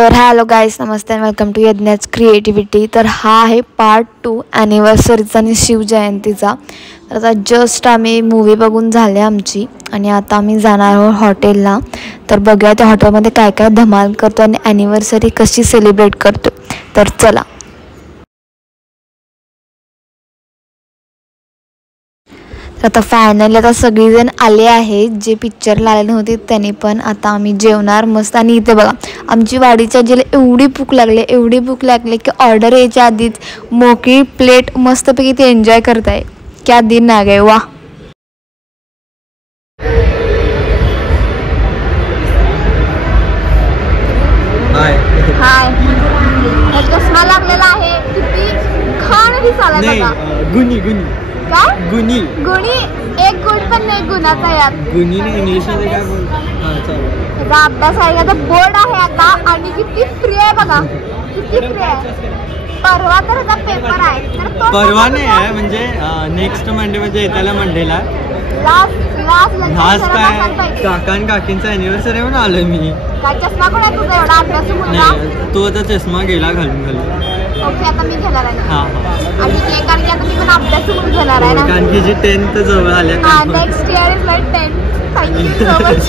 तर हॅलो गाईस, नमस्ते आणि welcome to यज्ञाच creativity. तर हा आहे पार्ट 2 ॲनिव्हर्सरीचा आणि शिवजयंतीचा। तर आता जस्ट आम्ही मूवी बघून झाले आमची आणि आता आम्ही जाणार आहोत हॉटेलला। तर बघूया त्या हॉटेलमध्ये काय काय धमाल करतो आणि ॲनिव्हर्सरी कशी सेलिब्रेट करतो। तर चला। आता फायनली आता सगळीजण आले आहेत, जे पिक्चरला आले नव्हते त्यांनी पण। आता आम्ही जेवणार मस्त। आणि इथे बघा आमची वाडीच्या आजीला एवढी भूक लागली की ऑर्डर यायच्या आधीच मोकळी प्लेट मस्तपैकी ते एन्जॉय करताय। क्या दिन आ गए, वाह। हाय चष्मा लागलेला आहे, किती खाण दिसायला बघा। गुनी गुनी काय गुनी गुणी, एक गुण पण नाही गुणाचा यात। गुनी ने इंग्लिश मध्ये काय बोलतात? त्याचा अभ्यास आहे, आता बोर्ड आहे आता आणि किती फ्री आहे बघा, किती फ्री आहे। परवा तर त्याचा पेपर आहे, परवा नाही आहे म्हणजे नेक्स्ट मंडे म्हणजे येत्याला मंडेला लास्ट काय काका आणि काकींचा अॅनिव्हर्सरी म्हणून आलोय मी। काय चष्मा पण आहे तुझा एवढा अभ्यास मुलगा? तो आता चष्मा गेला घालून ओके, आता मी घेणार आहे। हा आणि ते कारण की आता मी पण अभ्यास म्हणून घेणार आहे ना, कारण की जी 10th जवळ आल्या। Next year is like 10। Thank you so much.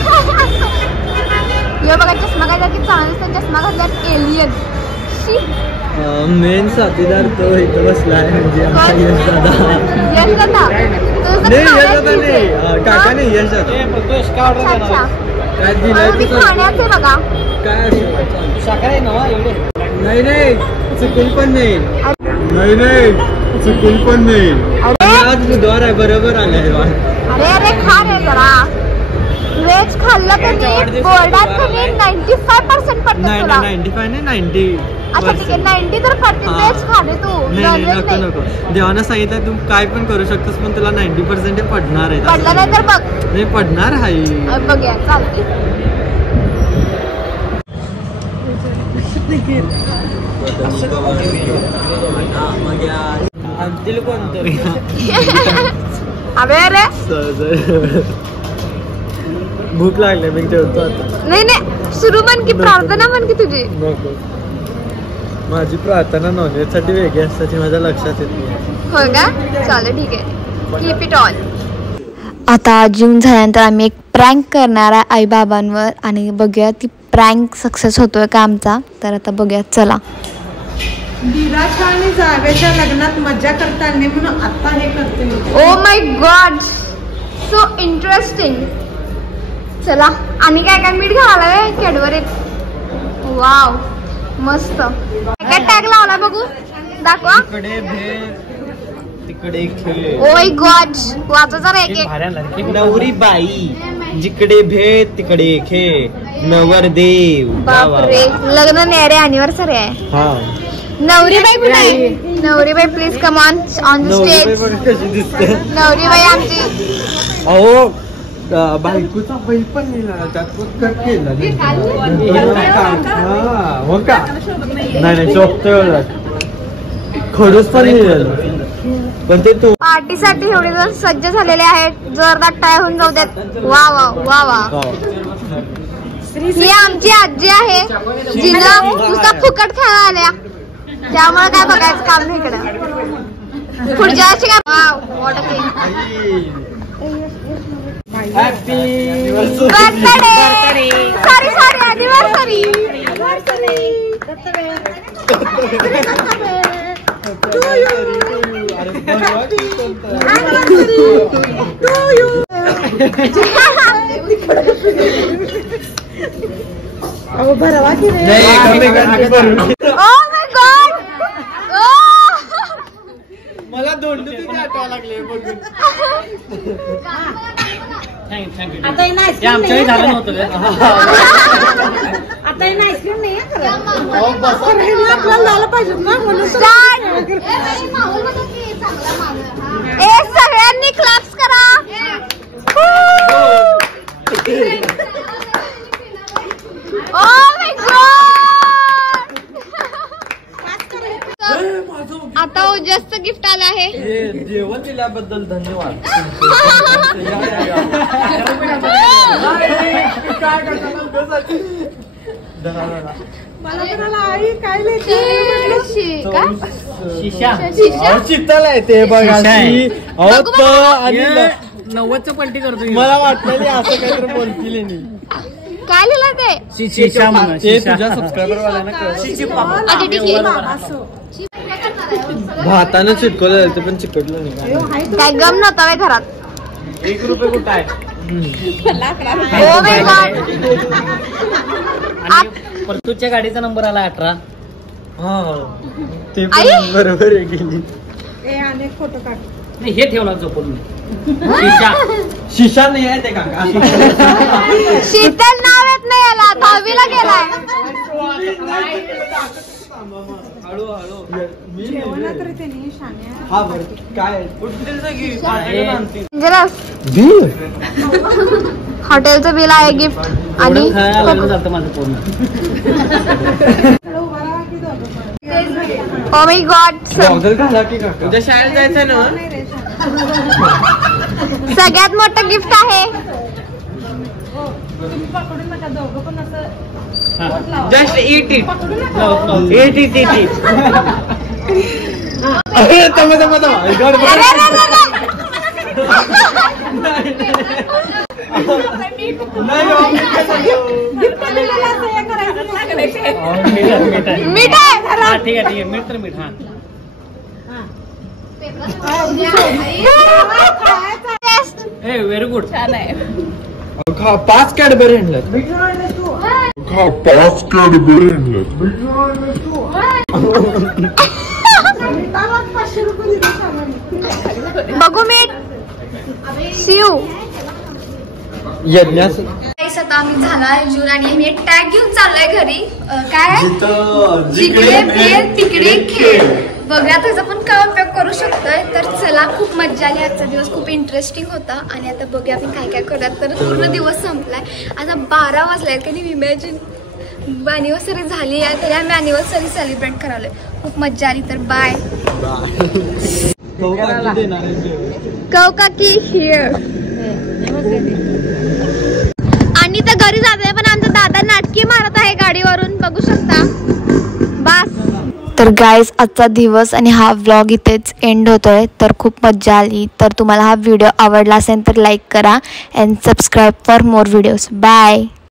यो बघा चष्मा काय की चांगला चष्मा घातल्यात एलियन। मेन साथीदार तो इथं बसला आहे म्हणजे यश दादा। यश दादा नाही, काका नाही, यश दादा। काय दिलंय खाण्याचे बघा, काय शाकाहारी नवा एवढे नाही चुकून पण नाही चुकून पण नाही। आज बुधवार आहे, बरोबर आलाय। अरे खा रे जरा, व्हेज खाल्लं तर बोर्डात 95% पडतं। नाही 95 नाही 90। अच्छा ठीक आहे, 90 तर पडते। व्हेज खा रे तू, नको। देवानं सांगितलं तू काय पण करू शकतोस पण तुला 90% पडणार आहे। पडलं नाही तर बघ, नाही पडणार आहे। बघूया चालते। अरे भूक लागली, मी जेवतो आता। नाही सुरू म्हण की, प्रार्थना म्हण की तुझी। माझी प्रार्थना नॉनव्हेज साठी वेगळी असते, माझ्या लक्षात येत नाही। हो का, चालेल ठीक आहे, कीप इट ऑन। आता जेवून झाल्यानंतर आम्ही एक प्रँक करणार आहे आई बाबांवर आणि बघूया ती प्रँक सक्सेस होतोय का आमचा। तर आता बघूया, चला। धीराच्या आणि जावेच्या लग्नात मजा करता आली म्हणून आता हे करते। Oh my God, so interesting. चला, आणि काय काय मीठ घालावे कॅडबरीत। वाव मस्त। काय टॅग लावला बघू, दाखवा। तिकडे खेळ। ओ माय गॉड, वाचा जरा एक। नवरी बाई जिकडे भेट तिकडे खेळ, नवरदेव। बापरे, लग्न नाही रे, अॅनिव्हर्सरी आहे। हा, नवरी बाई कुठे आहे? नवरी बाई please come on the stage. नवरी बाई आमची। अहो बायकोचा बैल पण लिहिला त्यात कट केला हो का? नाही चोपतोय, खडूस पण लिहिलेलं पण ते तो पार्टीसाठी एवढे जण सज्ज झालेले आहेत, जोरदार टाळ्या होऊन जाऊ देत। वा वा वा वा। ही आमची आजी आहे, जिनं नुसता फुकट खायला आल्या, त्यामुळे काय बघायचं काम नाही इकडं। पुढच्या वर्षी काय हॅपी बर्थडे, सॉरी ॲनिव्हर्सरी। भरवा की मला दोन आठवा लागले बघून। आता आमच्याही झालं नव्हतं आता आईस्क्रीम नाही आपल्याला पाहिजे ना म्हणून। सगळ्यांनी क्लॅप्स करा। ओ माय गॉड, आता ओजसचं गिफ्ट आलं आहे। जेवण दिल्याबद्दल धन्यवाद। मला म्हणाला आई काय लिहिते शीतल आहे ते बघा आणि 90चं पलटी करतो मला वाटलं असं काहीतरी बोलतील नाही. काय लिहिलं ते? ते तुझ्या सबस्क्रायबर वाल्यांना भातानं चिटकवलं ते पण चिकटलं नाही. काय गम नव्हता बाई घरात. 1 रुपये कुठं आहे? Oh my God. परतूच्या गाडीचा नंबर आला 18. ते पण बरोबर आहे गेली. अनेक फोटो काढ. नाही हे ठेवला झोपून शिशा नाही आहे ते काका. शीतल नाव येत नाही याला, 10वीला गेलाय. तरी त्यांनी शान्या हा बरं काय हॉटेलचं बिल आहे गिफ्ट आणि जातं माझं पूर्ण. Oh my God. उद्या शाळेत जायचं ना. सगळ्यात मोठं गिफ्ट आहे. पकडून नका दोघं पण असं जस्ट eat it. मीठ आहे. ठीक आहे मीठ तर मीठ. Very good. 5 कॅडबरी आणल्यात. बघू मीठ. शिव यज्ञास आता आम्ही झाला जून आणि मी एक टॅग घेऊन चाललोय घरी. काय जिकडे भेल तिकडे खेळ. बघा त्याचा पण काय उपयोग करू शकतोय. तर चला खूप मज्जा आली. आजचा दिवस खूप इंटरेस्टिंग होता आणि आता बघूया आपण काय काय करूयात. तर पूर्ण दिवस संपलाय. आता 12 वाजले आहेत. कारण इमॅजिन ॲनिव्हर्सरी झाली आहे तरी आम्ही ॲनिव्हर्सरी सेलिब्रेट करायलोय. खूप मज्जा आली. तर बाय. काकी हिअर. आणि तर घरी जाते पण आमचा दादा नाटकी मारत आहे गाडीवरून, बघू शकता. बस. तर गाईज आजचा दिवस आणि हा व्लॉग इथेच एंड होतोय. तर खूप मज्जा आली. तर तुम्हाला हा व्हिडिओ आवडला असेल तर लाईक करा and subscribe for more videos. Bye.